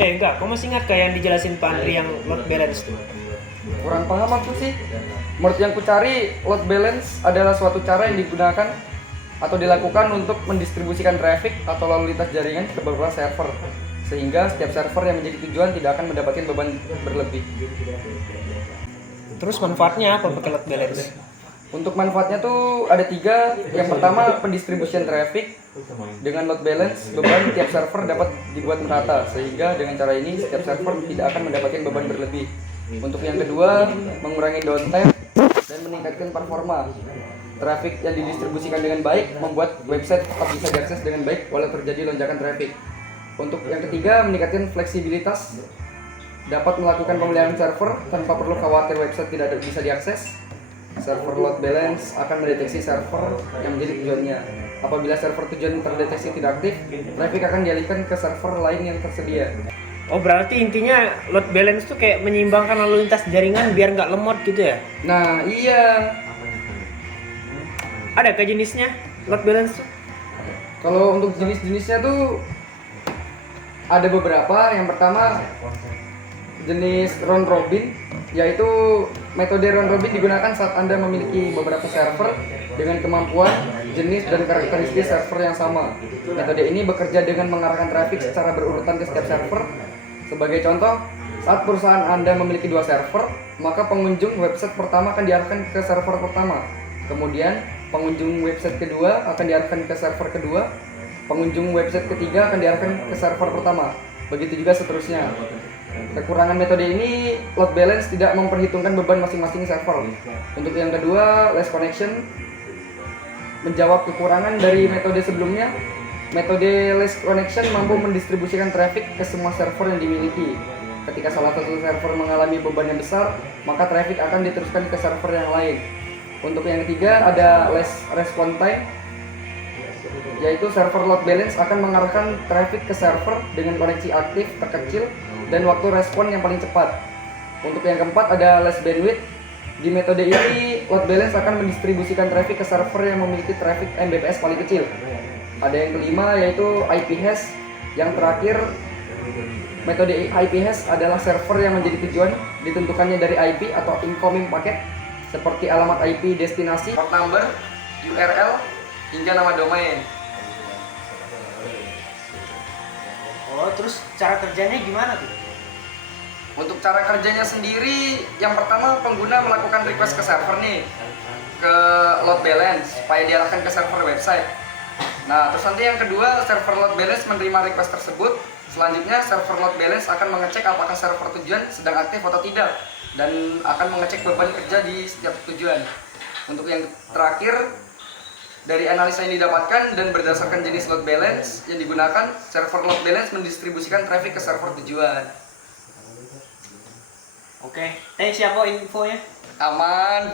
Enggak, kamu masih ingat kayak yang dijelasin Pak Andri yang load balance tuh? Kurang paham aku sih. Menurut yang ku cari, load balance adalah suatu cara yang digunakan atau dilakukan untuk mendistribusikan traffic atau lalu lintas jaringan ke beberapa server, sehingga setiap server yang menjadi tujuan tidak akan mendapatkan beban berlebih. Terus manfaatnya apa pakai load balance? Untuk manfaatnya tuh ada 3. Yang pertama, pendistribusian traffic. Dengan load balance, beban tiap server dapat dibuat merata, sehingga dengan cara ini setiap server tidak akan mendapatkan beban berlebih. Untuk yang kedua, mengurangi downtime dan meningkatkan performa. Traffic yang didistribusikan dengan baik membuat website tetap bisa diakses dengan baik walau terjadi lonjakan traffic. Untuk yang ketiga, meningkatkan fleksibilitas. Dapat melakukan pemeliharaan server tanpa perlu khawatir website tidak bisa diakses. Server load balance akan mendeteksi server yang menjadi tujuannya. Apabila server tujuan terdeteksi tidak aktif, traffic akan dialihkan ke server lain yang tersedia. Oh, berarti intinya load balance tuh kayak menyeimbangkan lalu lintas jaringan biar nggak lemot gitu ya? Nah, iya. Ada ke jenisnya load balance tuh? Kalau untuk jenis-jenisnya tuh ada beberapa. Yang pertama, jenis round robin, yaitu metode round robin digunakan saat Anda memiliki beberapa server dengan kemampuan, jenis, dan karakteristik server yang sama. Metode ini bekerja dengan mengarahkan traffic secara berurutan ke setiap server. Sebagai contoh, saat perusahaan Anda memiliki 2 server, maka pengunjung website pertama akan diarahkan ke server pertama. Kemudian, pengunjung website kedua akan diarahkan ke server kedua. Pengunjung website ketiga akan diarahkan ke server pertama. Begitu juga seterusnya. Kekurangan metode ini, load balance tidak memperhitungkan beban masing-masing server. Untuk yang kedua, less connection. Menjawab kekurangan dari metode sebelumnya, metode less connection mampu mendistribusikan traffic ke semua server yang dimiliki. Ketika salah satu server mengalami beban yang besar, maka traffic akan diteruskan ke server yang lain. Untuk yang ketiga, ada less response time, yaitu server load balance akan mengarahkan traffic ke server dengan koneksi aktif terkecil dan waktu respon yang paling cepat. Untuk yang keempat, ada less bandwidth. Di metode ini, load balance akan mendistribusikan traffic ke server yang memiliki traffic Mbps paling kecil. Ada yang kelima, yaitu IP hash. Yang terakhir, metode IP hash adalah server yang menjadi tujuan ditentukannya dari IP atau incoming paket, seperti alamat IP destinasi, port number, URL, hingga nama domain. Oh, terus cara kerjanya gimana tuh? Untuk cara kerjanya sendiri, yang pertama pengguna melakukan request ke server nih, ke load balance supaya diarahkan ke server website. Nah, terus nanti yang kedua, server load balance menerima request tersebut. Selanjutnya, server load balance akan mengecek apakah server tujuan sedang aktif atau tidak, dan akan mengecek beban kerja di setiap tujuan. Untuk yang terakhir, dari analisa yang didapatkan dan berdasarkan jenis load balance yang digunakan, server load balance mendistribusikan traffic ke server tujuan. Oke, thanks ya kok infonya. Aman.